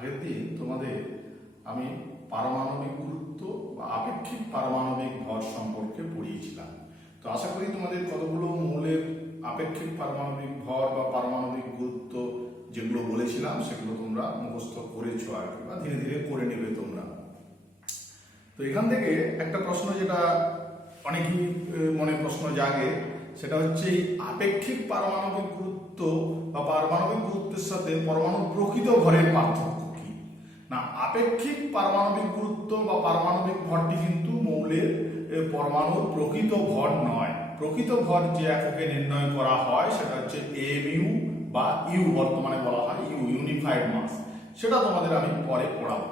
আগের দিন তোমাদের আমি পারমাণবিক গুরুত্ব বা আপেক্ষিক পারমাণবিক ভর সম্পর্কে পড়িয়েছিলাম। তো আশা করি তোমাদের কতগুলো মৌলের আপেক্ষিক পারমাণবিক ভর বা পারমাণবিক গুরুত্ব যেগুলো বলেছিলাম সেগুলো তোমরা মুখস্থ করেছো আর কি, বা ধীরে ধীরে করে নেবে তোমরা। তো এখান থেকে একটা প্রশ্ন যেটা অনেকই মনে প্রশ্ন জাগে, সেটা হচ্ছে এই আপেক্ষিক পারমাণবিক গুরুত্ব বা পারমাণবিক গুরুত্বের সাথে পরমাণুর প্রকৃত ভরের পার্থক্য কি। না, আপেক্ষিক পারমাণবিক গুরুত্ব বা পারমাণবিক ভরটি কিন্তু মৌলের পরমাণুর প্রকৃত ভর নয়। প্রকৃত ভর যে এককে নির্ণয় করা হয় সেটা হচ্ছে এমইউ বা ইউ, বর্তমানে বলা হয় ইউ, ইউনিফাইড মাস। সেটা তোমাদের আমি পরে পড়াবো।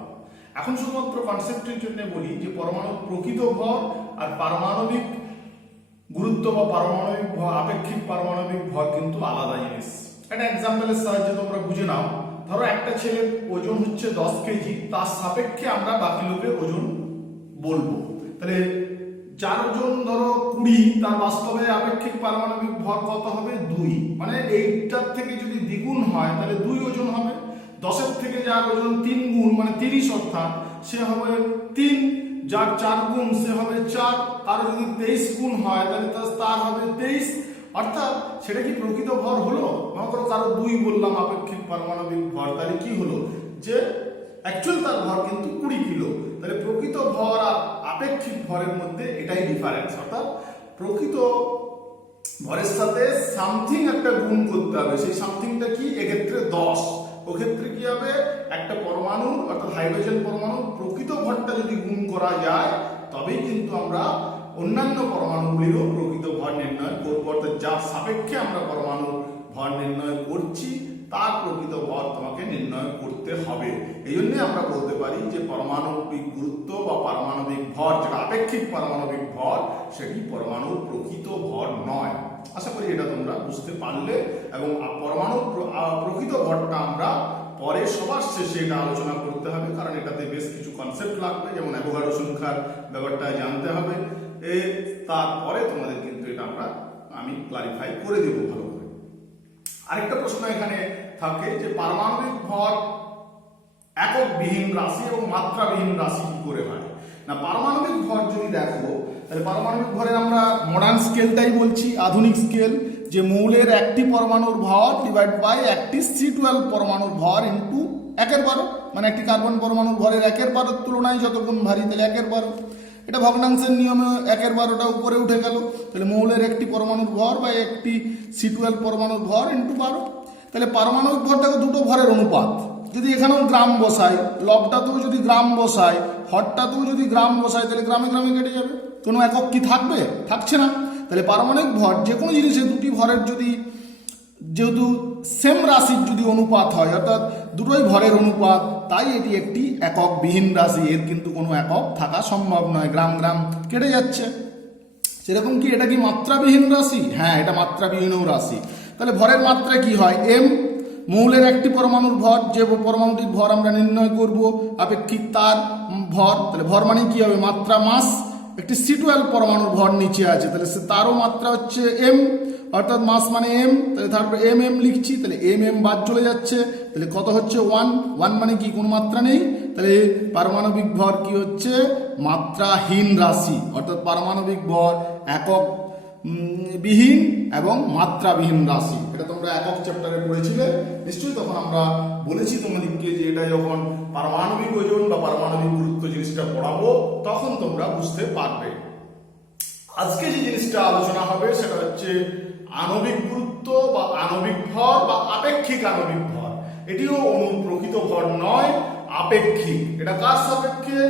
এখন শুধুমাত্র কনসেপ্টের জন্য বলি যে পরমাণুর প্রকৃত ভর আর পারমাণবিক গুরুত্ব বা পারমাণবিক ভর, আপেক্ষিক পারমাণবিক ভর কিন্তু আলাদা জিনিস। একটা এক্সাম্পলের সাহায্যে তোমরা বুঝে নাও। ধরো একটা ছেলের ওজন হচ্ছে 10 কেজি, তার সাপেক্ষে আমরা বাকি লোকের ওজন বলবো। তাহলে যার ওজন ধরো 20, তার বাস্তবে আপেক্ষিক পারমাণবিক ভর কত হবে? 2। মানে এইটার থেকে যদি দ্বিগুণ হয় তাহলে 2 ওজন হবে। 10-এর থেকে যার ওজন 3 গুণ মানে 30, অর্থাৎ সে হবে 3। যার 4 গুণ সে হবে 4। কারো যদি 23 গুণ হয় তাহলে তার হবে 23। অর্থাৎ সেটা কি প্রকৃত ভর হলো? মনে করো কারো 2 বললাম আপেক্ষিক পারমাণবিক ভর, তাহলে কি হলো যে অ্যাকচুয়াল তার ভর কিন্তু 20 কিলো। তাহলে প্রকৃত ভর আর আপেক্ষিক ভরের মধ্যে এটাই ডিফারেন্স। অর্থাৎ প্রকৃত ভরের সাথে সামথিং একটা গুণ করতে হবে। সেই সামথিংটা কি? এক্ষেত্রে 10। ওক্ষেত্রে কি হবে? একটা পরমাণু অর্থাৎ হাইড্রোজেন পরমাণু প্রকৃত ভরটা যদি গুণ করা যায় তবেই কিন্তু আমরা অন্যান্য পরমাণুগুলিরও প্রকৃত ভর নির্ণয় করব। অর্থাৎ যার সাপেক্ষে আমরা পরমাণুর ভর নির্ণয় করছি তার প্রকৃত ভর তোমাকে নির্ণয় করতে হবে। এই জন্য আমরা বলতে পারি যে পারমাণবিক গুরুত্ব বা পারমাণবিক ভর, যেটা আপেক্ষিক পারমাণবিক ভর, সেটি পরমাণুর প্রকৃত ভর নয়। আশা করি এটা তোমরা বুঝতে পারলে। এবং পরমাণুর প্রকৃত ভরটা আমরা পরে সবার শেষে এটা আলোচনা করতে হবে, কারণ এটাতে বেশ কিছু কনসেপ্ট লাগবে, যেমন অ্যাভোগাড্রো সংখ্যার ব্যাপারটা জানতে হবে। তারপরে তোমাদের কিন্তু এটা আমি ক্লারিফাই করে দেবো ভালো করে। আরেকটা প্রশ্ন এখানে থাকে যে পারমাণবিক ভর এককবিহীন রাশি এবং মাত্রাবিহীন রাশি কি করে হয়। না, পারমাণবিক ভর যদি দেখো তাহলে পারমাণবিক ভরের আমরা মডার্ন স্কেলটাই বলছি, আধুনিক স্কেল, যে মৌলের একটি পরমাণুর ভর ডিভাইড বাই একটি C12 পরমাণুর ভর ইন্টু 1/12। মানে একটি কার্বন পরমাণুর ভরের 1/12 তুলনায় যত গুণ ভারী তাহলে 1/12। এটা ভগ্নাংশের নিয়মে 1/12টা উপরে উঠে গেল। তাহলে মৌলের একটি পরমাণুর ভর বা একটি C12 পরমাণুর ভর ইন্টু 12। তাহলে পারমাণবিক ভর দেখো দুটো ভরের অনুপাত। যদি এখানেও গ্রাম বসাই, লবটাতেও যদি গ্রাম বসাই, হরটাতেও যদি গ্রাম বসাই, তাহলে গ্রামে গ্রামে কেটে যাবে। কোনো একক কি থাকবে? থাকছে না। তাহলে পারমাণবিক ভর যে কোনো জিনিসে দুটি ভরের যদি, যেহেতু সেম রাশির যদি অনুপাত হয়, অর্থাৎ দুটোই ভরের অনুপাত, তাই এটি একটি এককবিহীন রাশি। এর কিন্তু কোনো একক থাকা সম্ভব নয়, গ্রাম গ্রাম কেটে যাচ্ছে। সেরকম কি এটা কি মাত্রাবিহীন রাশি? হ্যাঁ, এটা মাত্রাবিহীনও রাশি। তাহলে ভরের মাত্রা কি হয়? এম। মৌলের একটি পরমাণুর ভর, যে পরমাণুটির ভর আমরা নির্ণয় করব আপেক্ষিক তার ভর। তাহলে ভর মানে কি হবে? মাত্রা, মাস। একটি C12 পরমাণুর ভর নিচে আছে, তাহলে তারও মাত্রা হচ্ছে এম, অর্থাৎ মাস মানে এম। তাহলে তারপর এম এম লিখছি, তাহলে এম এম বাদ চলে যাচ্ছে, তাহলে কত হচ্ছে? 1। 1 মানে কি? কোনো মাত্রা নেই। তাহলে পারমাণবিক ভর কি হচ্ছে? মাত্রাহীন রাশি। অর্থাৎ পারমাণবিক ভর একক বিহীন এবং মাত্রাবিহীন রাশি। এটা তোমরা একক চ্যাপ্টারে পড়েছিলে নিশ্চয়ই। তখন আমরা বলেছি তোমাদেরকে যে এটা যখন পারমাণবিক ওজন বা পারমাণবিক গুরুত্ব জিনিসটা পড়াবো তখন তোমরা বুঝতে পারবে। আজকে যে জিনিসটা আলোচনা হবে সেটা হচ্ছে আণবিক গুরুত্ব বা আণবিক ভর বা আপেক্ষিক আণবিক ভর। এটিও অণুর প্রকৃত ভর নয়, আপেক্ষিক। এটা কার সাপেক্ষে?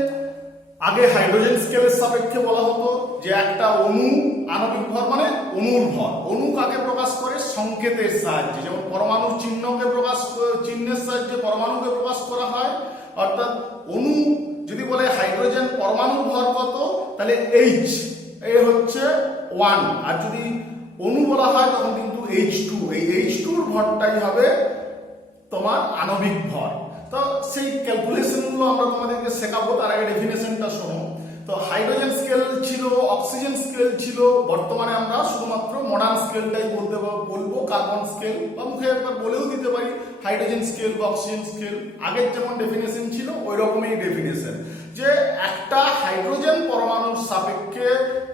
আগে হাইড্রোজেন স্কেলের সাপেক্ষে বলা হতো যে একটা অণু আণবিক ভর মানে অণুর ভর। অণু কাকে প্রকাশ করে? সংকেতের সাহায্যে। যেমন পরমাণুর চিহ্নের সাহায্যে পরমাণুকে প্রকাশ করা হয়। অর্থাৎ অণু যদি বলে হাইড্রোজেন পরমাণুর ভর কত, তাহলে H, এ হচ্ছে 1। আর যদি অণু বলা হয় তখন কিন্তু H2, এই H2-র ভরটাই হবে তোমার আণবিক ভর। তো সেই ক্যালকুলেশনগুলো আমরা তোমাদেরকে শেখাবো, তার আগে ডেফিনেশনটা শোনো। তো হাইড্রোজেন স্কেল ছিল, অক্সিজেন স্কেল ছিল, বর্তমানে আমরা শুধুমাত্র মডার্ন স্কেলটাই বলবো কার্বন স্কেল, বা মুখে একবার বলেও দিতে পারি হাইড্রোজেন স্কেল বা অক্সিজেন স্কেল। আগের যেমন ডেফিনেশন ছিল ওই রকমই ডেফিনেশন, যে একটা হাইড্রোজেন পরমাণুর সাপেক্ষে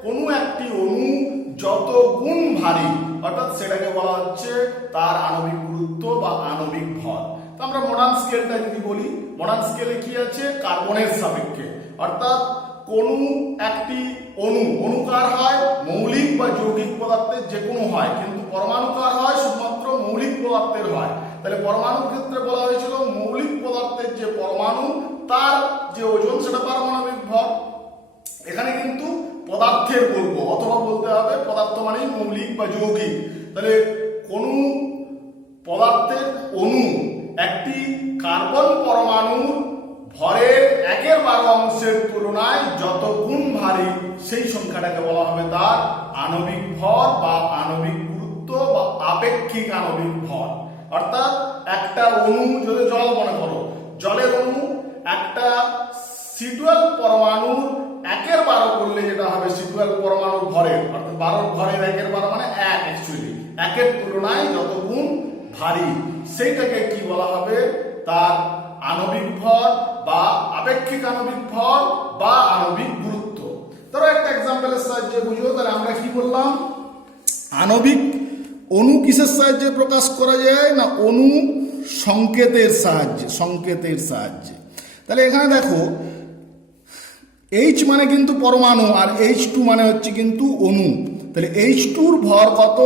কোনো একটি অণু যত গুণ ভারী, অর্থাৎ সেটাকে বলা হচ্ছে তার আণবিক গুরুত্ব বা আণবিক ভর। তো আমরা মডার্ন স্কেলটা যদি বলি, মডার্ন স্কেলে কি আছে, কার্বনের সাপেক্ষে, অর্থাৎ কোন একটি অণু কার হয়, মৌলিক বা যৌগিক পদার্থের যে কোনো হয়, কিন্তু পরমাণু কার হয়, শুধুমাত্র মৌলিক পদার্থের হয়। তাহলে পরমাণুর ক্ষেত্রে বলা হয়েছিল মৌলিক পদার্থের যে পরমাণু তার যে ওজন সেটা পারমাণবিক ভর। এখানে কিন্তু পদার্থের বলবো, অথবা বলতে হবে পদার্থ মানেই মৌলিক বা যৌগিক। তাহলে কোন পদার্থের অণু একটি কার্বন পরমাণুর ভরের 1/12 অংশের তুলনায় যত গুণ ভারী, সেই সংখ্যাটাকে বলা হবে তার আণবিক ভর বা আণবিক গুরুত্ব বা আপেক্ষিক আণবিক ভর। অর্থাৎ একটা অণু, যদি জল মনে করো, জলের অণু একটা C12 পরমাণুর 1/12 করলে যেটা হবে C12 পরমাণুর ভরের, অর্থাৎ 12 ভরের 1/12 মানে 1, অ্যাকচুয়ালি 1-এর তুলনায় যত গুণ ভারী, সেইটাকে কি বলা হবে, তার আণবিক ভর বা আপেক্ষিক আণবিক ভর বা আণবিক গুরুত্ব। ধরো একটা এক্সাম্পলের সাহায্যে বুঝো। তাহলে আমরা কি বললাম, আণবিক অণু কিসের সাহায্যে প্রকাশ করা যায় না, অণু সংকেতের সাহায্যে। তাহলে এখানে দেখো H মানে কিন্তু পরমাণু আর H2 মানে হচ্ছে কিন্তু অণু। তাহলে H2 এর ভর কত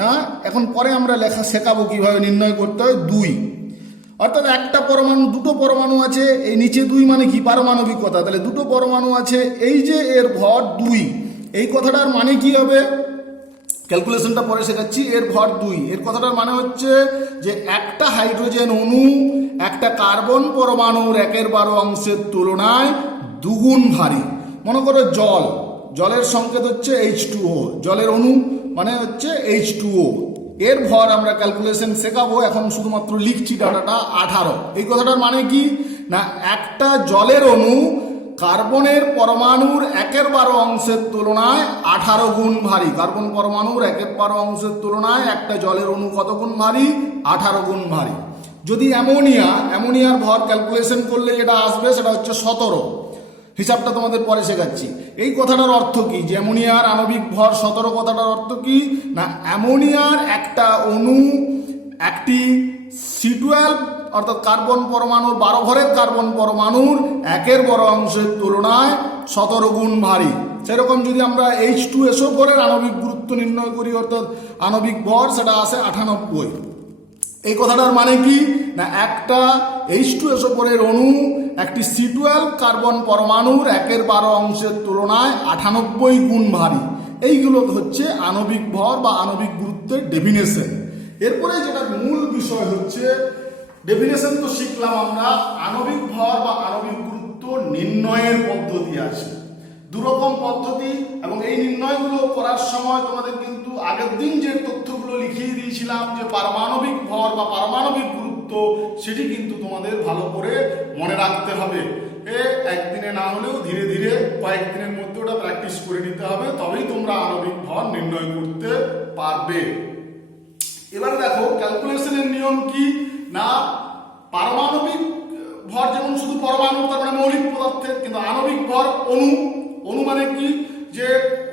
না, এখন পরে আমরা শেখাবো কিভাবে নির্ণয় করতে হয়, 2। অর্থাৎ একটা পরমাণু, দুটো পরমাণু আছে, এই নিচে 2 মানে কি, পারমাণবিকতা। তাহলে দুটো পরমাণু আছে, এই যে এর ভর 2, এই কথাটার মানে কি হবে, ক্যালকুলেশনটা পরে শেখাচ্ছি। এর ভর 2, এর কথাটার মানে হচ্ছে যে একটা হাইড্রোজেন অণু একটা কার্বন পরমাণুর 1/12 অংশের তুলনায় 2 গুণ ভারী। মনে করো জলের সংকেত হচ্ছে H2O, জলের অণু মানে হচ্ছে H2O, এর ভর আমরা ক্যালকুলেশন শেখাবো, এখন শুধুমাত্র লিখছি ডাটাটা 18। এই কথাটার মানে কি না, একটা জলের অণু কার্বনের পরমাণুর 1/12 অংশের তুলনায় 18 গুণ ভারী। কার্বন পরমাণুর 1/12 অংশের তুলনায় একটা জলের অণু কত গুণ ভারী, 18 গুণ ভারী। যদি অ্যামোনিয়ার ভর ক্যালকুলেশন করলে যেটা আসবে সেটা হচ্ছে 17। হিসাবটা তোমাদের পরে শেখাচ্ছি। এই কথাটার অর্থ কি, যে অ্যামোনিয়ার আণবিক ভর 17, কথাটার অর্থ কি না, অ্যামোনিয়ার একটা অণু একটি C12 অর্থাৎ কার্বন পরমাণুর 12 ভরের কার্বন পরমাণুর 1/12 অংশের তুলনায় 17 গুণ ভারী। সেরকম যদি আমরা H2SO4 এর আণবিক গুরুত্ব নির্ণয় করি, অর্থাৎ আণবিক ভর, সেটা আসে 98। এই কথাটার মানে কি না, একটা H2SO4 এর অণু একটি C12 কার্বন পরমাণুর 1/12 অংশের তুলনায় 98 গুণ ভারী। এইগুলো হচ্ছে আণবিক ভর বা আণবিক গুরুত্বের ডেফিনেশন। এরপরে যেটা মূল বিষয় হচ্ছে, ডেফিনেশন তো শিখলাম আমরা, আণবিক ভর বা আণবিক গুরুত্ব নির্ণয়ের পদ্ধতি আছে। 2 রকম পদ্ধতি, এবং এই নির্ণয়গুলো করার সময় তোমাদের কিন্তু আগের দিন যে তথ্যগুলো লিখিয়ে দিয়েছিলাম, যে পারমাণবিক ভর বা পারমাণবিক গুরুত্ব, সেটি কিন্তু তোমাদের ভালো করে মনে রাখতে হবে। একদিনে না হলেও ধীরে ধীরে কয়েকদিনের মধ্যে ওটা প্র্যাকটিস করে নিতে হবে, তবেই তোমরা আণবিক ভর নির্ণয় করতে পারবে। এবারে দেখো ক্যালকুলেশনের নিয়ম কি না, পারমাণবিক ভর যেমন শুধু পরমাণু, তার মানে মৌলিক পদার্থের, কিন্তু আণবিক ভর অণু মানে কি, যে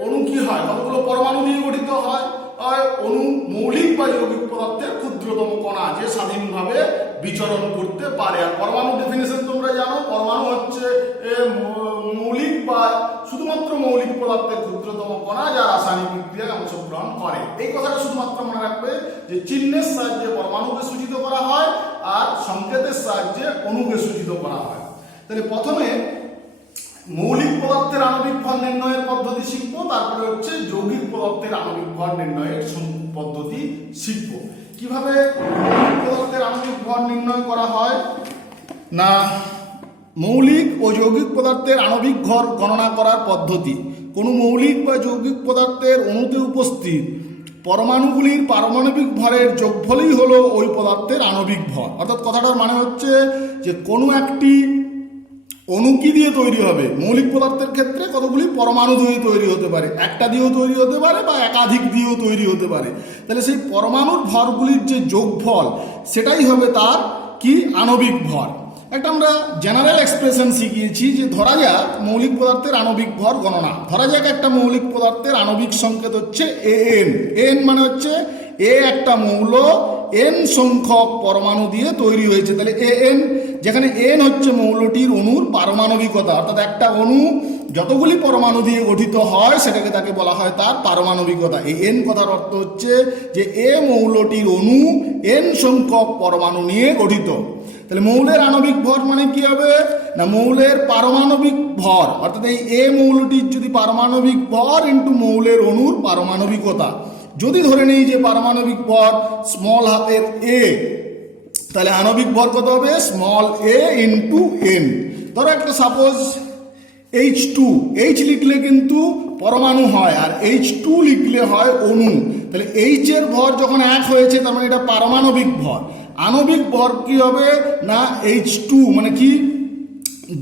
অণু কি হয়, কতগুলো পরমাণু নিয়ে গঠিত হয়। অণু মৌলিক বা যৌগিক পদার্থের ক্ষুদ্রতম কণা, যে স্বাধীনভাবে বিচরণ করতে পারে। আর পরমাণু ডেফিনেশন তোমরা জানো, পরমাণু হচ্ছে মৌলিক বা শুধুমাত্র মৌলিক পদার্থের ক্ষুদ্রতম কণা, যা রাসায়নিক বিক্রিয়ায় অংশগ্রহণ করে। এই কথাটা শুধুমাত্র মনে রাখবে, যে চিহ্নের সাহায্যে পরমাণুকে সূচিত করা হয় আর সংকেতের সাহায্যে অণুকে সূচিত করা হয়। তাহলে প্রথমে মৌলিক পদার্থের আণবিক ভর নির্ণয়ের পদ্ধতি শিখবো, তারপরে হচ্ছে যৌগিক পদার্থের আণবিক ভর নির্ণয়ের পদ্ধতি শিখবো। কিভাবে মৌলিক পদার্থের আণবিক ভর নির্ণয় করা হয় না, মৌলিক ও যৌগিক পদার্থের আণবিক ভর গণনা করার পদ্ধতি। কোনো মৌলিক বা যৌগিক পদার্থের অণুতে উপস্থিত পরমাণুগুলির পারমাণবিক ভরের যোগফলই হলো ওই পদার্থের আণবিক ভর। অর্থাৎ কথাটার মানে হচ্ছে যে কোনো একটি অণু কি দিয়ে তৈরি হবে? মৌলিক পদার্থের ক্ষেত্রে কতগুলি পরমাণু দিয়ে তৈরি হতে পারে, একটা দিয়েও তৈরি হতে পারে বা একাধিক দিয়েও তৈরি হতে পারে। তাহলে সেই পরমাণুর ভরগুলির যে যোগফল সেটাই হবে তার কি আণবিক ভর। একটা আমরা জেনারেল এক্সপ্রেশন শিখিয়েছি যে ধরা যাক মৌলিক পদার্থের আণবিক ভর গণনা। ধরা যাক একটা মৌলিক পদার্থের আণবিক সংকেত হচ্ছে এন। এন মানে হচ্ছে এ একটা মৌল এন সংখ্যক পরমাণু দিয়ে তৈরি হয়েছে। তাহলে এন, যেখানে এন হচ্ছে মৌলটির অণুর পারমাণবিকতা, অর্থাৎ একটা অণু যতগুলি পরমাণু দিয়ে গঠিত হয় সেটাকে তাকে বলা হয় তার পারমাণবিকতা। এই এন কথার অর্থ হচ্ছে যে এ মৌলটির অণু এন সংখ্যক পরমাণু নিয়ে গঠিত। তাহলে মৌলের আণবিক ভর মানে কি হবে না, মৌলের পারমাণবিক ভর, অর্থাৎ এই এ মৌলটির যদি পারমাণবিক ভর ইন্টু মৌলের অণুর পারমাণবিকতা। যদি ধরে নিই যে পারমাণবিক ভর স্মল হাতের এ, তাহলে আণবিক ভর কত হবে স্মল এ ইন্টু এন। ধরো একটা সাপোজ H2, H লিখলে কিন্তু পরমাণু হয় আর H2 লিখলে হয় অণু। তাহলে H এর ভর যখন এক হয়েছে তার মানে এটা পারমাণবিক ভর। আণবিক ভর কি হবে না H2 মানে কি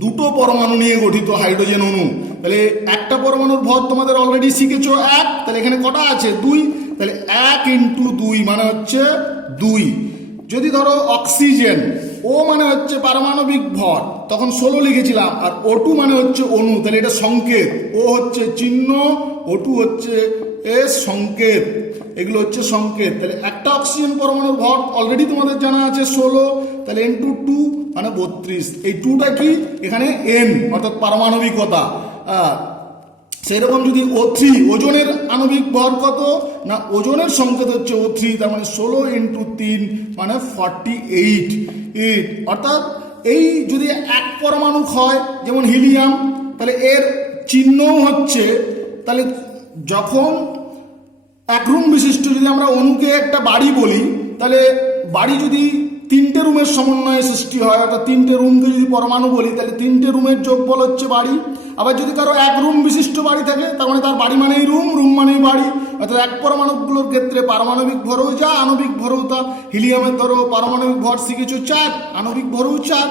দুটো পরমাণু নিয়ে গঠিত হাইড্রোজেন অণু। তাহলে একটা পরমাণুর ভর তোমাদের অলরেডি শিখেছো এক, তাহলে এখানে কটা আছে দুই, তাহলে এক ইন্টু দুই মানে হচ্ছে দুই। যদি ধরো অক্সিজেন, ও মানে হচ্ছে পারমাণবিক ভর, তখন 16 লিখেছিলাম, আর O2 মানে হচ্ছে অণু, তাহলে এটা সংকেত। ও হচ্ছে চিহ্ন, O2 হচ্ছে এস সংকেত, এগুলো হচ্ছে সংকেত। তাহলে একটা অক্সিজেন পরমাণুর ভর অলরেডি তোমাদের জানা আছে 16, তাহলে ইন্টু 2 মানে 32। এই 2টা কি এখানে এন অর্থাৎ পারমাণবিকতা। সেরকম যদি O3, ওজনের আণবিক ভর কত না ওজনের সংকেত হচ্ছে O3, তার মানে 16 ইন্টু 3 মানে 48। অর্থাৎ এই যদি এক পরমাণু হয় যেমন হিলিয়াম, তাহলে এর চিহ্ন হচ্ছে, তাহলে যখন এক রুম বিশিষ্ট যদি আমরা অণুকে একটা বাড়ি বলি, তাহলে বাড়ি যদি তিনটে রুমের সমন্বয়ে সৃষ্টি হয়, অর্থাৎ তিনটে রুমকে যদি পরমাণু বলি তাহলে তিনটে রুমের যোগফল হচ্ছে বাড়ি। আবার যদি কারো এক রুম বিশিষ্ট বাড়ি থাকে তার মানে তার বাড়ি মানেই রুম, রুম মানেই বাড়ি। অর্থাৎ এক পরমাণুগুলোর ক্ষেত্রে পারমাণবিক ভরও যা আণবিক ভরও তা। হিলিয়ামের ধরো পারমাণবিক ভর শিখেছো 4, আণবিক ভরও 4।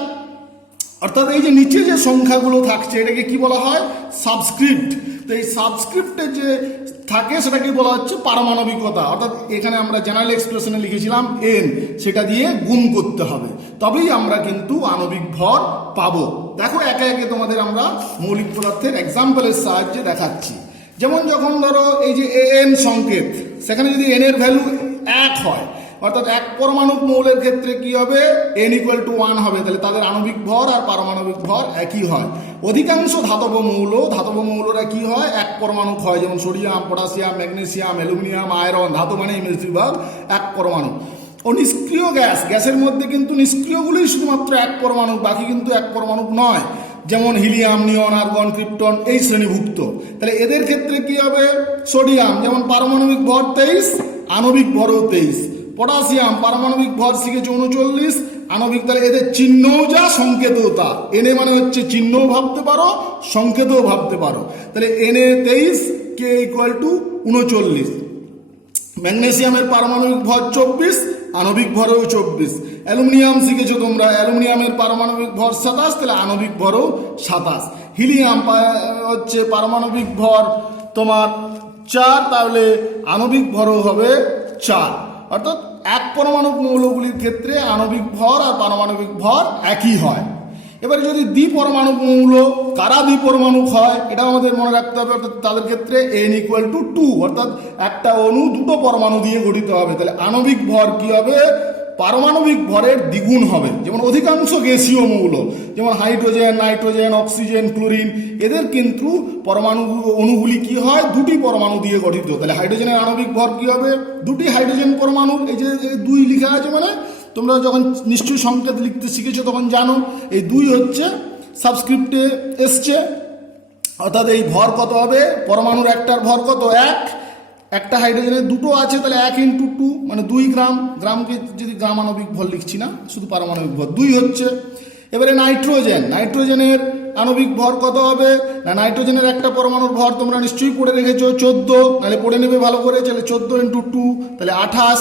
অর্থাৎ এই যে নিচে যে সংখ্যাগুলো থাকছে এটাকে কি বলা হয় সাবস্ক্রিপ্ট। তো এই সাবস্ক্রিপ্টে যে থাকে সেটাকে বলা হচ্ছে পারমাণবিকতা। অর্থাৎ এখানে আমরা জেনারেল এক্সপ্রেশনে লিখেছিলাম এন, সেটা দিয়ে গুণ করতে হবে, তবেই আমরা কিন্তু আণবিক ভর পাবো। দেখো একে একে তোমাদের আমরা মৌলিক পদার্থের এক্সাম্পলের সাহায্যে দেখাচ্ছি। যেমন যখন ধরো এই যে এন সংকেত, সেখানে যদি এন এর ভ্যালু 1 হয়, অর্থাৎ এক পরমাণুক মৌলের ক্ষেত্রে কি হবে n = 1 হবে, তাহলে তাদের আণবিক ভর আর পারমাণবিক ভর একই হয়। অধিকাংশ ধাতব মৌলরা কি হয় এক পরমাণুক হয়, যেমন sodium, potassium, magnesium, aluminium, iron, ধাতু মানে বেশিরভাগ এক পরমাণু। ও নিষ্ক্রিয় গ্যাসের মধ্যে কিন্তু নিষ্ক্রিয়গুলোই শুধুমাত্র এক পরমাণু, বাকি কিন্তু এক পরমাণু নয়, যেমন হিলিয়াম, নিয়ন, আর্গন, ক্রিপ্টন এই শ্রেণীভুক্ত। তাহলে এদের ক্ষেত্রে কি হবে সোডিয়াম যেমন পারমাণবিক ভর 23, আণবিক ভরও 23। পটাশিয়াম পারমাণবিক ভর শিখেছে 39, আণবিক, তাহলে এদের চিহ্নও যা সংকেতও তা। এনে মানে হচ্ছে চিহ্নও ভাবতে পারো সংকেতও ভাবতে পারো। তাহলে এনে 23, কে = 39। ম্যাগনেসিয়ামের পারমাণবিক ভর 24, আণবিক ভরও 24। অ্যালুমিনিয়াম শিখেছো তোমরা, অ্যালুমিনিয়ামের পারমাণবিক ভর 27, তাহলে আণবিক ভরও 27। হিলিয়াম হচ্ছে পারমাণবিক ভর তোমার 4, তাহলে আণবিক ভরও হবে 4। অর্থাৎ এক পরমাণু মৌলগুলির ক্ষেত্রে আণবিক ভর আর পারমাণবিক ভর একই হয়। এবারে যদি দ্বিপরমাণু মৌল, কারা দ্বিপরমাণু হয় এটা আমাদের মনে রাখতে হবে। অর্থাৎ তাদের ক্ষেত্রে n = 2, অর্থাৎ একটা অণু দুটো পরমাণু দিয়ে গঠিত হবে, তাহলে আণবিক ভর কি হবে পারমাণবিক ভরের দ্বিগুণ হবে। যেমন অধিকাংশ গ্যাসীয় মৌল যেমন হাইড্রোজেন, নাইট্রোজেন, অক্সিজেন, ক্লোরিন, এদের কিন্তু পরমাণু অণুগুলি কি হয় দুটি পরমাণু দিয়ে গঠিত। তাহলে হাইড্রোজেনের আণবিক ভর কি হবে দুটি হাইড্রোজেন পরমাণু, এই যে 2 লেখা আছে, মানে তোমরা যখন নিশ্চয়ই সংকেত লিখতে শিখেছো তখন জানো এই 2 হচ্ছে সাবস্ক্রিপ্টে এসছে। অর্থাৎ এই ভর কত হবে পরমাণুর একটার ভর কত 1, একটা হাইড্রোজেনের দুটো আছে, তাহলে 1 × 2 মানে 2 গ্রাম। গ্রামকে যদি গ্রাম আণবিক ভর লিখছি না, শুধু পারমাণবিক ভর 2 হচ্ছে। এবারে নাইট্রোজেনের আণবিক ভর কত হবে না, নাইট্রোজেনের একটা পরমাণুর ভর তোমরা নিশ্চয়ই পড়ে রেখেছো 14, নাহলে পড়ে নেবে ভালো করে, তাহলে 14 × 2 তাহলে 28।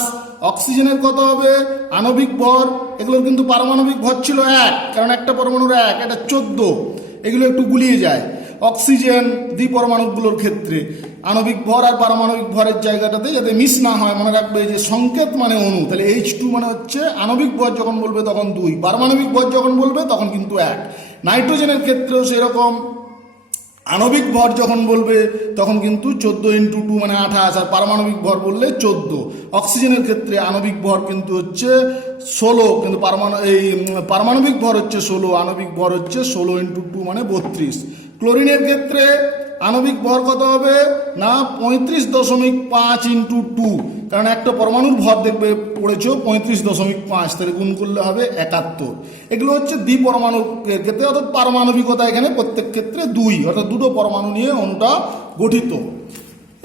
অক্সিজেনের কত হবে আণবিক ভর, এগুলোর কিন্তু পারমাণবিক ভর ছিল 1, কারণ একটা পরমাণুর 1, এটা 14। এগুলো একটু গুলিয়ে যায়। অক্সিজেন দ্বিপরমাণুগুলোর ক্ষেত্রে আণবিক ভর আর পারমাণবিক ভরের জায়গাটাতে যাতে মিস না হয়, মনে রাখবে যে সংকেত মানে অণু, তাহলে H2 মানে হচ্ছে আণবিক ভর যখন বলবে তখন 2, পারমাণবিক ভর যখন বলবে তখন কিন্তু 1। নাইট্রোজেনের ক্ষেত্রেও সেরকম, আণবিক ভর যখন বলবে তখন কিন্তু 14 × 2 মানে 28, আর পারমাণবিক ভর বললে 14। অক্সিজেনের ক্ষেত্রে আণবিক ভর কিন্তু হচ্ছে 16, কিন্তু পারমাণবিক ভর হচ্ছে 16, আণবিক ভর হচ্ছে 16 × 2 মানে 32। ক্লোরিনের ক্ষেত্রে আণবিক ভর কত হবে না 35.5 × 2, কারণ একটা পরমাণুর ভর দেখবে পড়েছো 35.5, তাহলে গুণ করলে হবে 71। এগুলো হচ্ছে দ্বিপরমাণুর ক্ষেত্রে, অর্থাৎ পারমাণবিকতা এখানে প্রত্যেক ক্ষেত্রে 2, অর্থাৎ দুটো পরমাণু নিয়ে অণুটা গঠিত।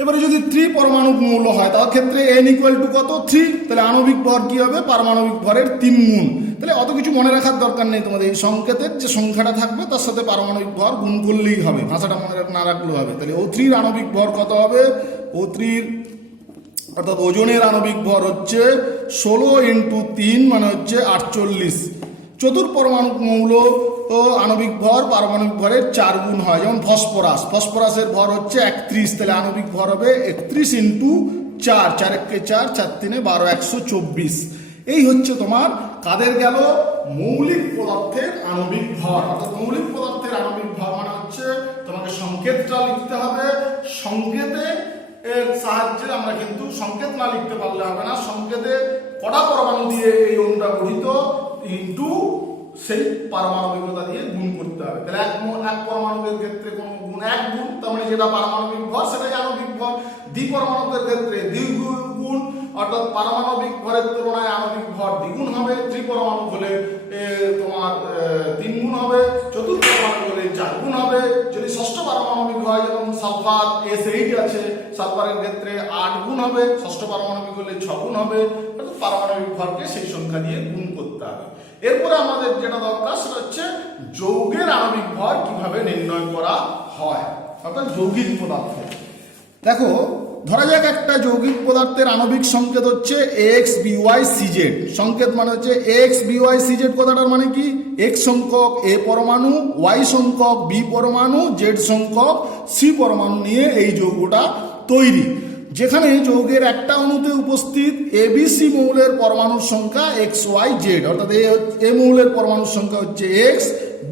এবারে যদি ত্রিপরমাণু মৌল হয় তার ক্ষেত্রে n = কত 3, তাহলে আণবিক ভর কি হবে পারমাণবিক ভরের 3 গুণ। তাহলে অত কিছু মনে রাখার দরকার নেই, তোমাদের এই সংকেতের যে সংখ্যাটা থাকবে তার সাথে পারমাণবিক ভর গুণ করলেই হবে, ভাষাটা মনে না রাখলেও হবে। তাহলে O3 এর আণবিক ভর কত হবে, O3 অর্থাৎ ওজনের আণবিক ভর হচ্ছে 16 × 3 মানে হচ্ছে 48। চতুর্পরমাণু মৌল ও আণবিক ভর পারমাণবিক ভরের 4 গুণ হয়, যেমন ফসফরাসের ভর হচ্ছে 31, তাহলে আণবিক ভর হবে 31 × 4, 4 × 4, 4 × 3 = 12, 124। এই হচ্ছে তোমার কাদের গেল মৌলিক পদার্থের আণবিক ভর। অর্থাৎ মৌলিক পদার্থের আণবিক ভর মানে হচ্ছে তোমাকে সংকেতটা লিখতে হবে, সংকেতে এর সাহায্যে আমরা কিন্তু সংকেত না লিখতে পারলে হবে না, সংকেতে কটা পরমাণু দিয়ে এই অণুটা গঠিত ইনটু সেই পারমাণবিকতা দিয়ে গুণ করতে হবে। তাহলে এক পরমাণুর ক্ষেত্রে কোনো গুণ 1 গুণ, তার মানে যেটা পারমাণবিক ভর সেটাই আণবিক ভর। দ্বিপরমাণুদের ক্ষেত্রে দ্বিগুণ, অর্থাৎ পারমাণবিক ভরের তুলনায় আণবিক ভর দ্বিগুণ হবে। ত্রিপরমাণু হলে তোমার 3 গুণ হবে, চতুর্পরমাণু হলে 4 গুণ হবে। যদি ষষ্ঠ পারমাণবিক হয়, যেমন সালফার S8 আছে, সালফারের ক্ষেত্রে 8 গুণ হবে, ষষ্ঠ পারমাণবিক হলে 6 গুণ হবে। অর্থাৎ পারমাণবিক ভরকে সেই সংখ্যা দিয়ে গুণ করতে হবে। এরপরে আমাদের যেটা দরকার সেটা হচ্ছে যৌগের আণবিক ভর কিভাবে নির্ণয় করা হয়, অর্থাৎ যৌগিক পদার্থের। দেখো, ধরা যাক একটা যৌগিক পদার্থের আণবিক সংকেত হচ্ছে AXBYCZ। সংকেত মানে হচ্ছে AXBYCZ কথাটার মানে কি, X সংখ্যক A পরমাণু, Y সংখ্যক B পরমাণু, Z সংখ্যক C পরমাণু নিয়ে এই যৌগটা তৈরি, যেখানে যৌগের একটা অণুতে উপস্থিত ABC মৌলের পরমাণুর সংখ্যা XYZ। অর্থাৎ A মৌলের পরমাণুর সংখ্যা হচ্ছে X,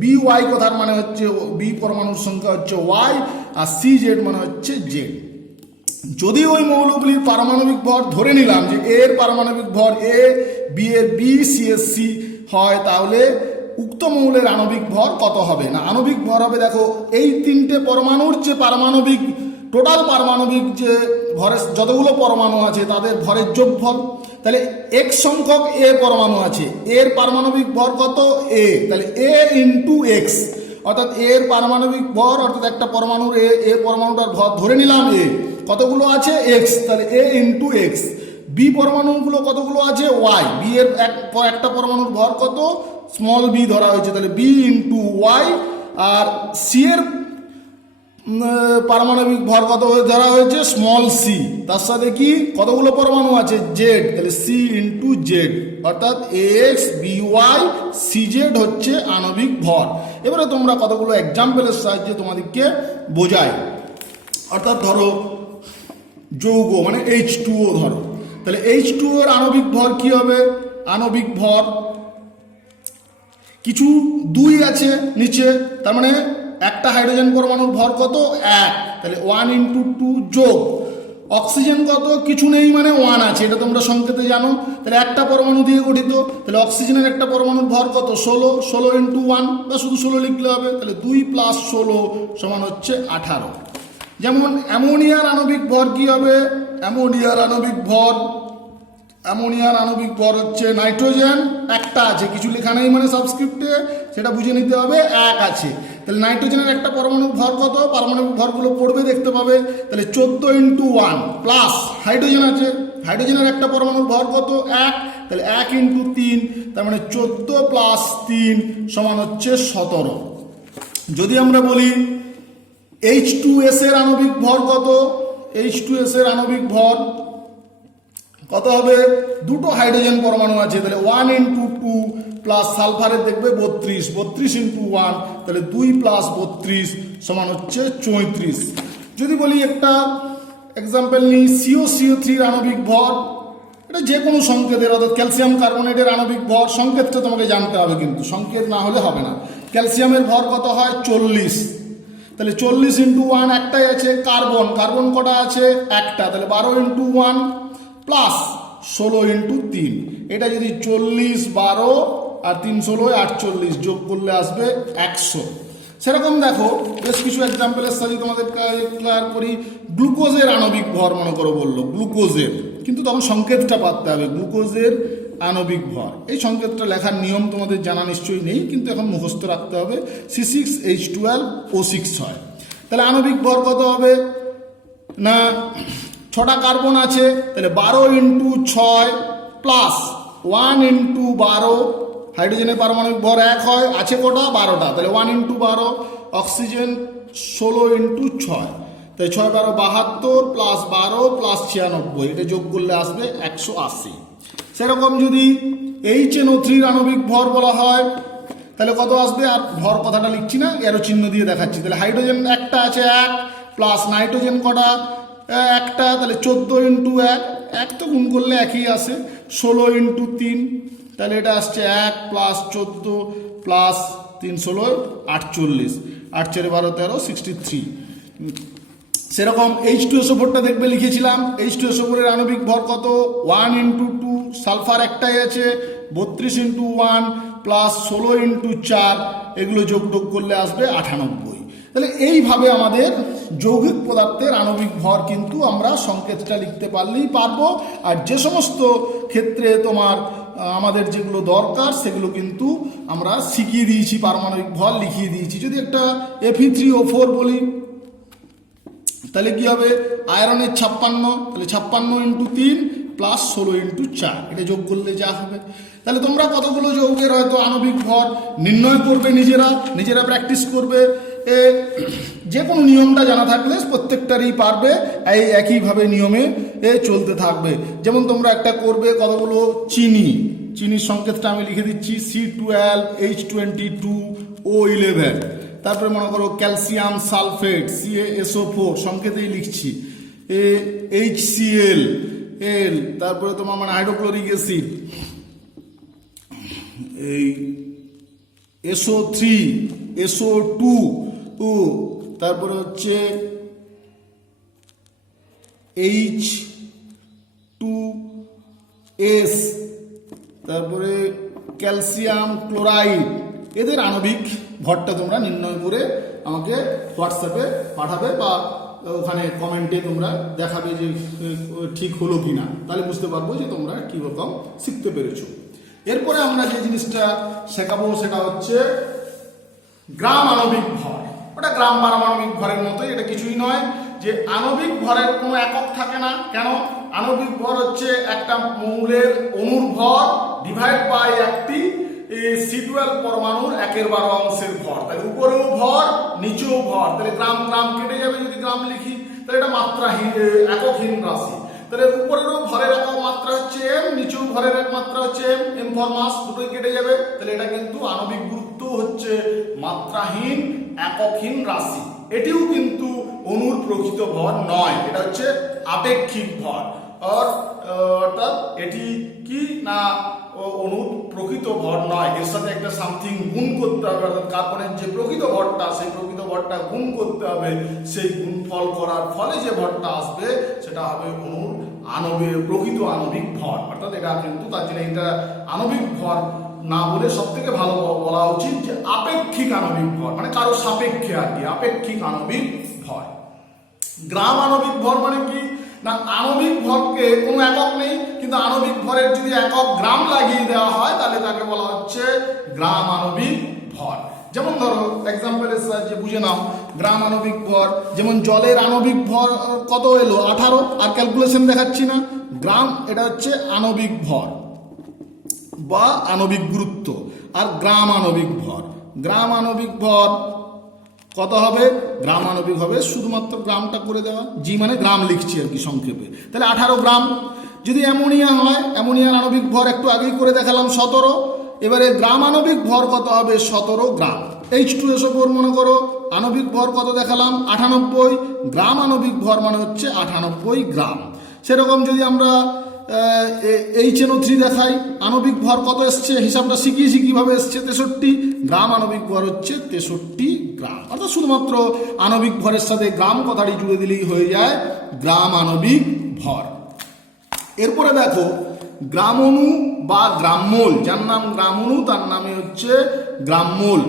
BY কথার মানে হচ্ছে B পরমাণুর সংখ্যা হচ্ছে Y, আর CZ মানে হচ্ছে Z। যদি ওই মৌলগুলির পারমাণবিক ভর ধরে নিলাম যে A এর পারমাণবিক ভর A, B এর B, C এর C হয়, তাহলে উক্ত মৌলের আণবিক ভর কত হবে না আণবিক ভর হবে, দেখো এই তিনটে পরমাণুর যে পারমাণবিক টোটাল পারমাণবিক যে ভরের যতগুলো পরমাণু আছে তাদের ভরের যোগফল। তাহলে X সংখ্যক A পরমাণু আছে, এর পারমাণবিক ভর কত A, তাহলে A × X, অর্থাৎ A এর পারমাণবিক ভর, অর্থাৎ একটা পরমাণুর A পরমাণুটার ভর ধরে নিলাম A, কতগুলো আছে X, তাহলে A × X। B পরমাণুগুলো কতগুলো আছে Y, B এর একটা পরমাণুর ভর কত স্মল b ধরা হয়েছে, তাহলে B × Y। আর C এর পারমাণবিক ভর কত ধরা হয়েছে স্মল c, তার সাথে কি কতগুলো পরমাণু আছে Z, তাহলে C × Z, অর্থাৎ AXBYCZ হচ্ছে আণবিক ভর। এবারে তোমরা কতগুলো এক্সাম্পলের সাহায্যে তোমাদেরকে বোঝায়, অর্থাৎ ধরো যৌগ মানে H2O ধরো, তাহলে H2O এর আণবিক ভর কি হবে, আণবিক ভর কিছু 2 আছে নিচে, তার মানে একটা হাইড্রোজেন পরমাণুর ভর কত 1, তাহলে 1 × 2 যোগ অক্সিজেন কত কিছু নেই মানে 1 আছে, এটা তোমরা সংকেতে জানো। তাহলে একটা পরমাণু দিয়ে গঠিত, তাহলে অক্সিজেনের একটা পরমাণুর ভর কত 16, 16 × 1 বা শুধু 16 লিখলে হবে, তাহলে 2 + 16 = হচ্ছে 18। যেমন অ্যামোনিয়ার আণবিক ভর কি হবে, অ্যামোনিয়ার আণবিক ভর হচ্ছে নাইট্রোজেন একটা আছে, কিছু লেখা নেই মানে সাবস্ক্রিপ্টে, সেটা বুঝে নিতে হবে 1 আছে। তাহলে নাইট্রোজেনের একটা পরমাণুর ভর কত, পারমাণবিক ভরগুলো পড়বে দেখতে পাবে, তাহলে 14 × 1 প্লাস হাইড্রোজেন আছে, হাইড্রোজেনের একটা পরমাণুর ভর কত 1, তাহলে 1 × 3, তার মানে 14 + 3 = হচ্ছে 17। যদি আমরা বলি H2S এর আণবিক ভর কত, H2S এর আণবিক ভর কত হবে, দুটো হাইড্রোজেন পরমাণু আছে, তাহলে 1 × 2 প্লাস সালফারের দেখবে 32, 32 ইন্টু 1 তাহলে 2 প্লাস 32 সমান হচ্ছে 34। যদি বলি একটা এক্সাম্পল নিই, CO3 আণবিক ভর, এটা যে কোনো সংকেতের, অর্থাৎ ক্যালসিয়াম কার্বনেটের আণবিক ভর, সংকেতটা তোমাকে জানতে হবে, কিন্তু সংকেত না হলে হবে না। ক্যালসিয়ামের ভর কত হয় 40, তাহলে 40 ইন্টু 1 একটাই আছে। কার্বন, কার্বন কটা আছে একটা, তাহলে 12 ইন্টু 1 প্লাস 16 ইন্টু 3, এটা যদি 40, 12 আর 3 16 48 যোগ করলে আসবে 100। সেরকম দেখো বেশ কিছু এক্সাম্পলের সাথে তোমাদের ক্লিয়ার করি। গ্লুকোজের আণবিক ভর মনে করো বললো, গ্লুকোজের, কিন্তু তখন সংকেতটা পাততে হবে, গ্লুকোজের আণবিক ভর। এই সংকেতটা লেখার নিয়ম তোমাদের জানা নিশ্চয়ই নেই, কিন্তু এখন মুখস্থ রাখতে হবে। C6H12O6 হয়। তাহলে আণবিক ভর কত হবে না, 6টা কার্বন আছে, তাহলে 12 ইন্টু 6 প্লাস 1 ইন্টু 12, হাইড্রোজেনের পারমাণবিক ভর 1 হয়, আছে কটা 12টা, তাহলে 1 ইন্টু 12। অক্সিজেন 16 ইন্টু 6, তাই 6 12 72 প্লাস 12 প্লাস 96, এটা যোগ করলে আসবে 180। সেরকম যদি HNO3 আণবিক ভর বলা হয় তাহলে কত আসবে, আর ভর কথাটা লিখছি না, এরো চিহ্ন দিয়ে দেখাচ্ছি। তাহলে হাইড্রোজেন একটা আছে 1 প্লাস নাইট্রোজেন কটা একটা, তাহলে 14 ইন্টু 1 তো গুণ করলে একই আসে, 16 ইন্টু 3, তাহলে এটা আসছে 1 প্লাস 14 প্লাস 3 16 48, 8 4 12 13 63। সেরকম H2SO4টা দেখবে লিখেছিলাম, H2SO4 এর আণবিক ভর কত 1 ইন্টু 2, সালফার একটাই আছে 32 ইন্টু 1 প্লাস 16 ইন্টু 4, এগুলো যোগ করলে আসবে 98। তাহলে এইভাবে আমাদের যৌগিক পদার্থের আণবিক ভর কিন্তু আমরা সংকেতটা লিখতে পারলেই পারবো। আর যে সমস্ত ক্ষেত্রে তোমার আমাদের যেগুলো দরকার সেগুলো কিন্তু আমরা শিখিয়ে দিয়েছি, পারমাণবিক ভর লিখিয়ে দিয়েছি। যদি একটা Fe3O4 বলি তাহলে কি হবে, আয়রনের 56, তাহলে 56 ইন্টু 3 প্লাস 16 ইন্টু 4, এটা যোগ করলে যা হবে। তাহলে তোমরা কতগুলো যৌগের হয়তো আণবিক ভর নির্ণয় করবে, নিজেরা প্র্যাকটিস করবে। যে কোনো নিয়মটা জানা থাকলে প্রত্যেকটারই পারবে, এই একইভাবে নিয়মে চলতে থাকবে। যেমন তোমরা একটা করবে কতগুলো চিনির সংকেতটা আমি লিখে দিচ্ছি, C12H22O11, তারপরে মনে করো ক্যালসিয়াম সালফেট CaSO4 সংকেতেই লিখছি, HCl, তারপরে তোমার মানে হাইড্রোক্লোরিক অ্যাসিড, এই SO3, SO2, তারপরে হচ্ছে H2S, তারপরে ক্যালসিয়াম ক্লোরাইড, এদের আণবিক ভরটা তোমরা নির্ণয় করে আমাকে হোয়াটসঅ্যাপে পাঠাবে বা ওখানে কমেন্টে তোমরা দেখাবে যে ঠিক হলো কি না, তাহলে বুঝতে পারবো যে তোমরা কীরকম শিখতে পেরেছো। এরপরে আমরা যে জিনিসটা শেখাবো সেটা হচ্ছে গ্রাম আণবিক ভর। ওটা গ্রাম পারমাণবিক ভরের মতোই, এটা কিছুই নয় যে আণবিক ভরের কোনো একক থাকে না। কেন, আণবিক ভর হচ্ছে একটা মৌলের অণুর ভর ডিভাইড বাই একটি C12 পরমাণুর 1/12 অংশের ভর। তাহলে উপরেও ভর নিচেও ভর, তাহলে গ্রাম কেটে যাবে, যদি গ্রাম লিখি তাহলে এটা মাত্রাহীন এককহীন রাশি। তাহলে উপরেরও ভরের একক মাত্রা হচ্ছে m, নিচেও ভরের এক মাত্রা হচ্ছে m ফর মাস, দুটোই কেটে যাবে। তাহলে এটা কিন্তু আণবিক গুরুত্ব হচ্ছে মাত্রাহীন এককহীন রাশি। এটিও কিন্তু অণুর প্রকৃত ভর নয়, এটা হচ্ছে আপেক্ষিক ভর। অর্থাৎ এটি কি না অণুর প্রকৃত ভর নয়, এর সাথে একটা সামথিং গুণ করতে হবে, অর্থাৎ কার্বনের যে প্রকৃত ভরটা সেই প্রকৃত ভরটা গুণ করতে হবে, সেই গুণফল করার ফলে যে ভরটা আসবে সেটা হবে অণুর প্রকৃত আণবিক ভর। অর্থাৎ এটা কিন্তু তার জন্য এটা আণবিক ভর না বলে সব থেকে ভালো বলা উচিত যে আপেক্ষিক আণবিক ভর, মানে কারো সাপেক্ষে আর কি, আপেক্ষিক আণবিক ভর। গ্রাম আণবিক ভর মানে কি না, আণবিক ভরকে কোনো একক নেই, কিন্তু আণবিক ভরের যদি একক গ্রাম লাগিয়ে দেওয়া হয় তাহলে তাকে বলা হচ্ছে গ্রাম আণবিক ভর। যেমন ধরো এক্সাম্পলের সাহায্যে বুঝে নাও গ্রাম আণবিক ভর, যেমন জলের আণবিক ভর কত এলো 18, আর ক্যালকুলেশন দেখাচ্ছি না, গ্রাম এটা হচ্ছে আণবিক ভর বা আণবিক গুরুত্ব। আর গ্রাম আণবিক ভর কত হবে, গ্রাম আণবিক হবে, শুধুমাত্র গ্রামটা করে দেওয়া, জি মানে গ্রাম লিখছি আর কি সংক্ষেপে, তাহলে 18 গ্রাম। যদি অ্যামোনিয়া হয়, অ্যামোনিয়ার আণবিক ভর একটু আগেই করে দেখালাম 17, এবারে গ্রাম আণবিক ভর কত হবে 17 গ্রাম। H2SO4 মনে করো আণবিক ভর কত দেখালাম 98, গ্রাম আণবিক ভর মানে হচ্ছে 98 গ্রাম। সেরকম যদি আমরা HNO3 দেখাই আণবিক ভর কত এসছে হিসাবটা শিখিয়েছি কিভাবে এসছে 63, গ্রাম আণবিক ভর হচ্ছে 63 গ্রাম। অর্থাৎ শুধুমাত্র আণবিক ভরের সাথে গ্রাম কথাটি জুড়ে দিলেই হয়ে যায় গ্রাম আণবিক ভর। এরপরে দেখো গ্রাম অণু বা গ্রামমোল, যার নাম গ্রাম অণু তার নামে হচ্ছে গ্রামমোল।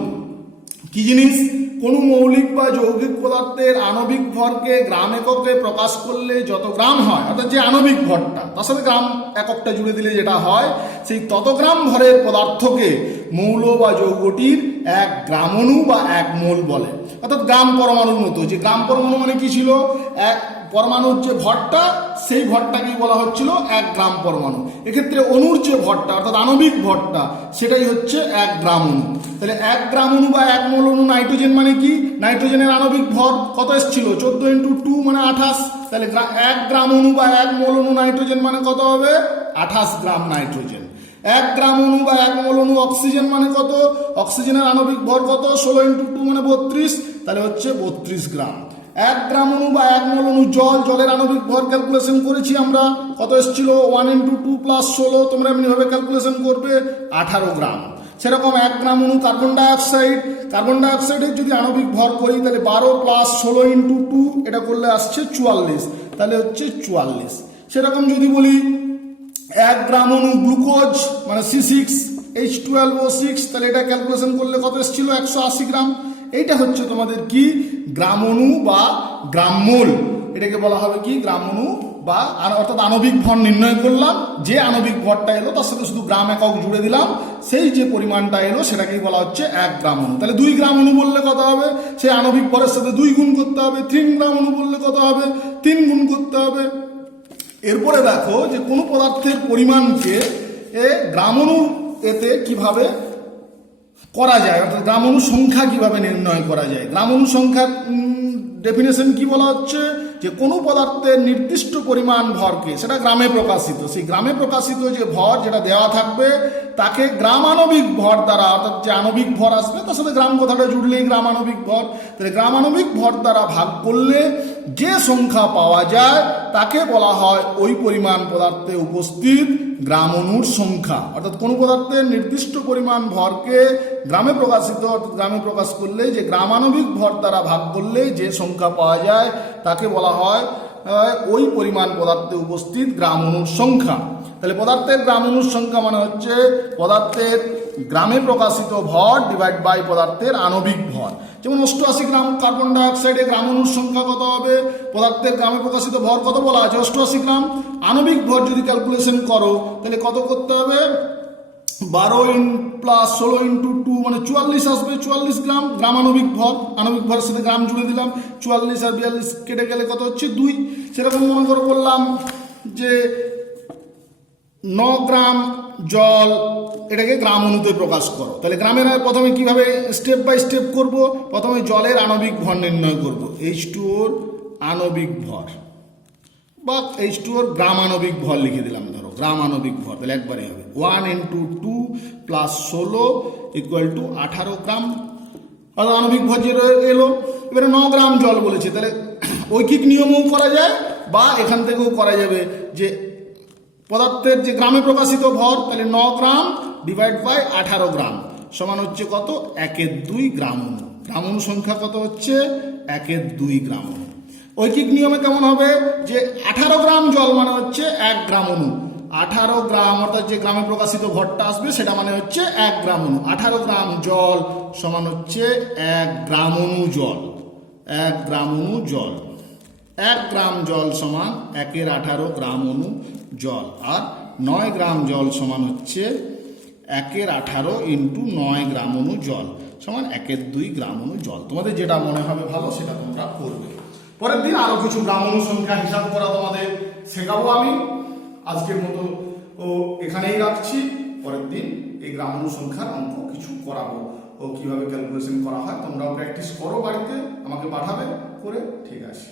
কি জিনিস? কোন মৌলিক বা যৌগিক পদার্থের আণবিক ভরকে গ্রাম এককে প্রকাশ করলে যত গ্রাম হয়, অর্থাৎ যে আণবিক ভরটা তার সাথে গ্রাম এককটা জুড়ে দিলে যেটা হয়, সেই তত গ্রাম ভরের পদার্থকে মৌল বা যৌগটির এক গ্রাম অণু বা এক মোল বলে। অর্থাৎ গ্রাম পরমাণুর মতো, যে গ্রাম পরমাণু মানে কি ছিল, এক পরমাণুর যে ভরটা সেই ভরটাকেই বলা হচ্ছিল এক গ্রাম পরমাণু। এক্ষেত্রে অণুর যে ভরটা অর্থাৎ আণবিক ভরটা সেটাই হচ্ছে এক গ্রাম অণু। তাহলে এক গ্রাম অণু বা এক মোল অণু নাইট্রোজেন মানে কি, নাইট্রোজেনের আণবিক ভর কত এসেছিল 14 × 2 মানে 28। তাহলে এক গ্রাম অণু বা এক মোল অণু নাইট্রোজেন মানে কত হবে 28 গ্রাম নাইট্রোজেন। এক গ্রাম অণু বা এক মোল অণু অক্সিজেন মানে কত, অক্সিজেনের আণবিক ভর কত 16 × 2 মানে 32, তাহলে হচ্ছে 32 গ্রাম। এক গ্রাম অণু বা এক মোল অণু জল, জলের আণবিক ভর ক্যালকুলেশন করেছি আমরা, কত এসেছিল 1 × 2 + 16, তোমরা এমনিভাবে ক্যালকুলেশন করবে 18 গ্রাম। সেরকম এক গ্রাম অণু কার্বন ডাইঅক্সাইড, কার্বন ডাইঅক্সাইডের যদি আণবিক ভর করি তাহলে 12 + 16 × 2 এটা করলে আসছে 44, তাহলে হচ্ছে 44। সেরকম যদি বলি এক গ্রাম অণু গ্লুকোজ মানে C6H12O6, তাহলে এটা ক্যালকুলেশন করলে কত এসেছিল 180 গ্রাম। এইটা হচ্ছে তোমাদের কি গ্রাম অণু বা গ্রামমোল। এটাকে বলা হবে কি গ্রাম অণু বা অর্থাৎ আণবিক ভর নির্ণয় করলাম, যে আণবিক ভরটা এলো তার সাথে শুধু গ্রাম একক জুড়ে দিলাম, সেই যে পরিমাণটা এলো সেটাকেই বলা হচ্ছে এক গ্রাম অণু। তাহলে 2 গ্রাম অণু বললে কত হবে, সেই আণবিক ভরের সাথে 2 গুণ করতে হবে। 3 গ্রাম অণু বললে কত হবে 3 গুণ করতে হবে। এরপরে দেখো যে কোনো পদার্থের পরিমাণকে গ্রাম অণু এতে কিভাবে করা যায়, অর্থাৎ গ্রাম অণু সংখ্যা কিভাবে নির্ণয় করা যায়। গ্রাম অণু সংখ্যার ডেফিনেশন কি বলা হচ্ছে, যে কোনো পদার্থের নির্দিষ্ট পরিমাণ ভরকে, সেটা গ্রামে প্রকাশিত, সেই গ্রামে প্রকাশিত যে ভর যেটা দেওয়া থাকবে তাকে গ্রাম আণবিক ভর দ্বারা, অর্থাৎ যে আণবিক ভর আসবে তার সাথে গ্রাম কথাটা জুড়লেই গ্রাম আণবিক ভর, তাহলে গ্রাম আণবিক ভর দ্বারা ভাগ করলে যে সংখ্যা পাওয়া যায় তাকে বলা হয় ওই পরিমাণ পদার্থে উপস্থিত গ্রাম অণুর সংখ্যা। অর্থাৎ কোনো পদার্থের নির্দিষ্ট পরিমাণ ভরকে গ্রামে প্রকাশিত, অর্থাৎ গ্রামে প্রকাশ করলে যে গ্রাম আণবিক ভর দ্বারা ভাগ করলে যে সংখ্যা পাওয়া যায় তাকে বলা হয় ওই পরিমাণ পদার্থে উপস্থিত গ্রাম অণুর সংখ্যা। তাহলে পদার্থের গ্রাম অণুর সংখ্যা মানে হচ্ছে পদার্থের গ্রামে প্রকাশিত ভর ডিভাইড বাই পদার্থের আণবিক ভর। যেমন 88 গ্রাম কার্বন ডাইঅক্সাইডের গ্রাম অণুর সংখ্যা কত হবে, পদার্থের গ্রামে প্রকাশিত ভর কত বলা আছে 88 গ্রাম। আণবিক ভর যদি ক্যালকুলেশন করো তাহলে কত করতে হবে 12 + 16 × 2 মানে 44 আসবে, 44 গ্রাম। গ্রাম আণবিক ভর, আণবিক ভরের সাথে গ্রাম জুড়ে দিলাম, 44 আর 42 কেটে গেলে কত হচ্ছে 2। সেরকম মনে করে বললাম যে 9 গ্রাম জল, এটাকে গ্রাম অণুতে প্রকাশ করো। তাহলে গ্রামের প্রথমে কিভাবে স্টেপ বাই স্টেপ করব, প্রথমে জলের আণবিক ভর নির্ণয় করব, H2O আণবিক ভর বা H2O গ্রাম আণবিক ভর লিখে দিলাম, ধরো গ্রাম আণবিক ভর, তাহলে একবারে হবে 1 × 2 + 16 = 18 গ্রাম। আর আণবিক ভর যেটা এলো, এবারে 9 গ্রাম জল বলেছে, তাহলে ঐকিক নিয়মও করা যায় বা এখান থেকেও করা যাবে যে পদার্থের যে গ্রামে প্রকাশিত ভর, তাহলে 9 গ্রাম ডিভাইড বাই 18 গ্রাম সমান হচ্ছে কত 1/2 গ্রাম অণু। গ্রাম অণু সংখ্যা কত হচ্ছে 1/2 গ্রাম অণু। ঐকিক নিয়মে কেমন হবে যে 18 গ্রাম জল মানে হচ্ছে 1 গ্রাম অণু, 18 গ্রাম অর্থাৎ যে গ্রামে প্রকাশিত ভরটা আসবে সেটা মানে হচ্ছে 1 গ্রাম অণু। 18 গ্রাম জল সমান হচ্ছে 1 গ্রাম অণু জল, 1 গ্রাম অণু জল। 1 গ্রাম জল সমান 1/18 গ্রাম অণু জল, আর 9 গ্রাম জল সমান হচ্ছে 1/18 × 9 গ্রাম অণু জল সমান 1/2 গ্রাম অণু জল। তোমাদের যেটা মনে হবে ভালো সেটা তোমরা করবে। পরের দিন আরো কিছু গ্রাম অণু সংখ্যা হিসাব করা তোমাদের শেখাবো আমি। আজকের মতো এখানেই রাখছি, পরের দিন এই গ্রাম অণু সংখ্যার অঙ্ক কিছু করাবো ও কিভাবে ক্যালকুলেশন করা হয় তোমরাও প্র্যাকটিস করো, বাড়িতে আমাকে পাঠাবে করে। ঠিক আছে।